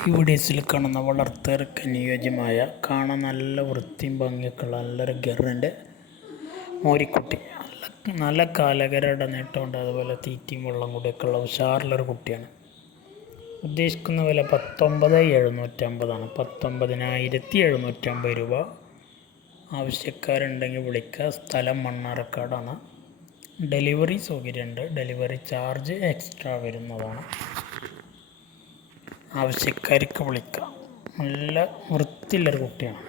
ഈ വീഡിയോസിൽ കാണുന്ന വളർത്തുകാർക്ക് അനുയോജ്യമായ കാണാൻ നല്ല വൃത്തിയും ഭംഗിയൊക്കെയുള്ള നല്ലൊരു ഗറിൻ്റെ മോരിക്കുട്ടി. നല്ല കാലകരയുടെ നീട്ടമുണ്ട്, അതുപോലെ തീറ്റയും വെള്ളം കൂടിയൊക്കെയുള്ള ഉഷാറുള്ളൊരു കുട്ടിയാണ്. ഉദ്ദേശിക്കുന്ന വില 19,750 19,750 രൂപ. ആവശ്യക്കാരുണ്ടെങ്കിൽ വിളിക്കുക. സ്ഥലം മണ്ണാർക്കാടാണ്. ഡെലിവറി സൗകര്യമുണ്ട്. ഡെലിവറി ചാർജ് എക്സ്ട്രാ വരുന്നതാണ്. ആവശ്യക്കാർക്ക് വിളിക്കാം. നല്ല വൃത്തിയുള്ളൊരു കുട്ടിയാണ്.